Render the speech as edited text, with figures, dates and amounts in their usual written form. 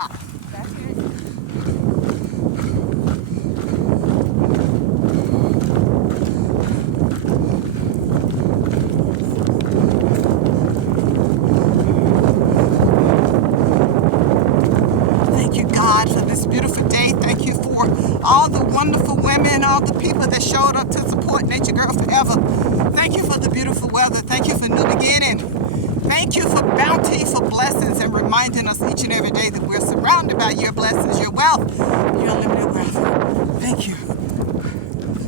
Thank you, God, for this beautiful day. Thank you for all the wonderful women, all the people that showed up to support Nature Girl Forever. Thank you for the beautiful weather. Thank you for new beginning. Thank you for bounty, for blessings, and reminding us each and every day that we're surrounded by your blessings, your wealth, your unlimited wealth. Thank you.